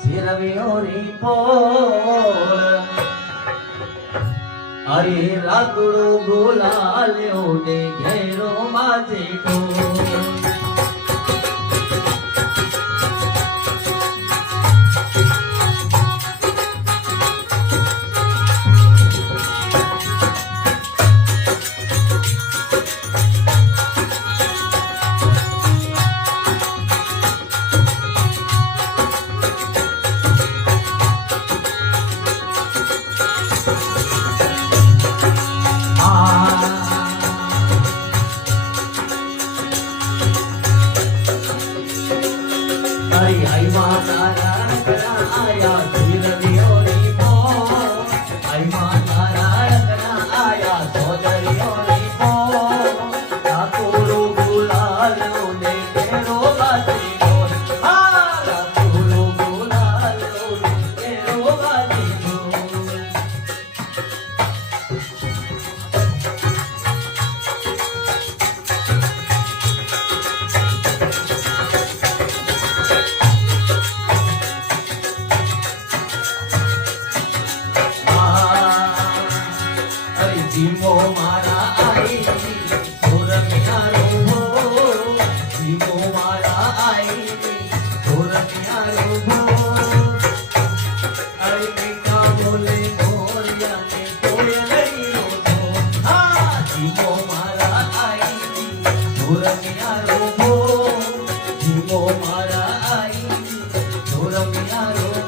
શિરવિયોની પોળ અરે રાતડો ગોલાલ્યો ને ઘેરો માથે ઢોલ आई माता आया धीरवियोनी पोल आई माता आया सोदरियोनी पोल रातोड़ो गुलालो ने घेरो बाजी ढोल रातोड़ो गुलालो ने घेरो बाजी ढोल जीवो मारा आई छोर प्यारो हो जीवो मारा आई छोर प्यारो हो अरे बेटा बोले गोरिया ने कोयलड़ी रो तो हाँ जीवो मारा आई छोर प्यारो हो जीवो मारा आई छोर प्यारो